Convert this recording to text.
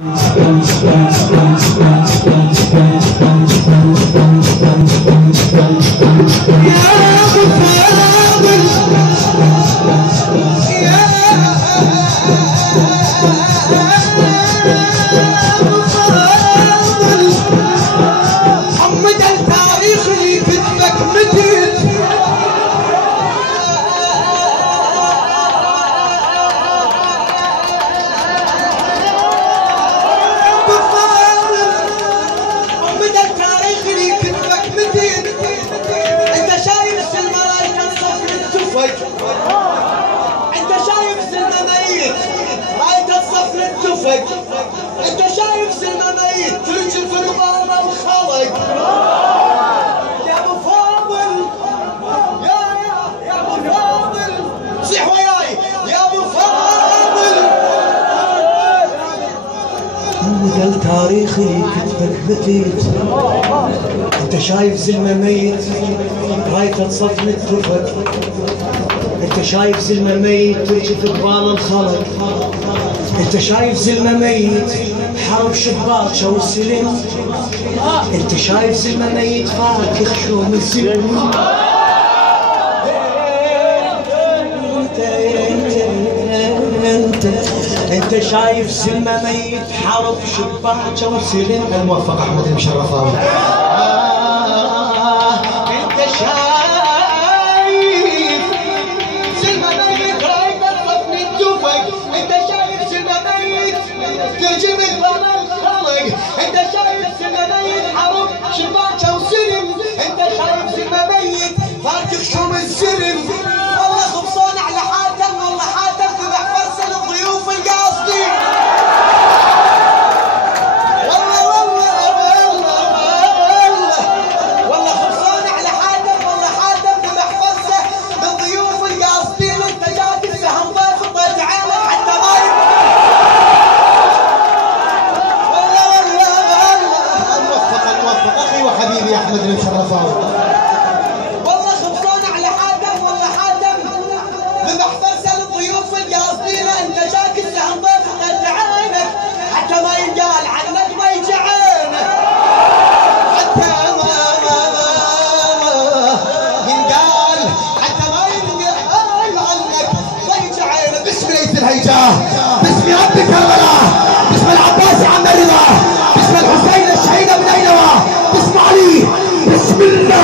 انت شايف سلمى ميت رايت الصف للتفق. انت شايف سلمى ميت ترجف الغابة الخلق. يا ابو فاضل يا ابو فاضل صيح وياي يا ابو فاضل. قال تاريخي كتبك بتيت. انت شايف سلمى ميت رايت الصف للتفق. انت شايف سلمى ميت ترجف قبال الخلق. انت شايف سلمى ميت حرب شباكه والسلم. انت شايف سلمى ميت فاك خشوم السلم. انت شايف سلمى ميت حرب شباكه وسلم. الموفق احمد المشرفاوي. انت شايف سلمى ميت رايت الصف للتفق. انت شايف سلمى ميت ترجم قبال الخلق. انت شايف سلمى ميت حرب شباكه وسلم. انت شايف سلمى ميت فاتك شوم السلم. والله خبصان على حاتم والله حاتم ذبح فرسه للضيوف القاصدين. والله خبصان على حاتم والله حاتم ذبح فرسه للضيوف القاصدين. انت جاك السهم ضيف طيت عينك حتى ما الموفق اخي وحبيبي احمد المشرفاوي. والله خبصان على حاتم والله حاتم ذبح فرسه للضيوف القاصدين. انت جاك السهم ضيف طيت عينك حتى ما ينقال عنك ضيج عينك. حتى ما ينقال حتى ما ينقال عنك ضيج عينك. باسم ليث الهيجاه، باسم رب كربلاء، باسم العباس عم الرضا، باسم الحسين الشهيد بن نينوى، باسم علي، بسم الله.